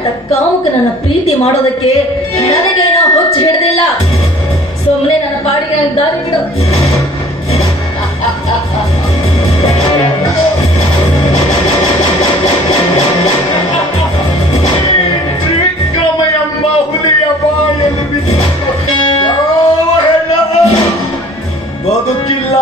ಅಂತ ಕಾಮುಕನನ್ನ ಪ್ರೀತಿ ಮಾಡೋದಕ್ಕೆ ನನಗೇನೋ ಹೊಚ್ಚ ಹಿಡ್ದಿಲ್ಲ. ಸುಮ್ಮನೆ ನನ್ನ ಪಾಡಿಗೆ ನನಗೆ ದಾರಿ ಬಿಡು. ತ್ರಿವಿಕ್ರಮ ಎಂಬ ಹುಲಿಯ ಬಾಯಲ್ಲಿ ಬಿದ್ದು ಯಾವ ಹೆಣ್ಣ ಬದುಕಿಲ್ಲ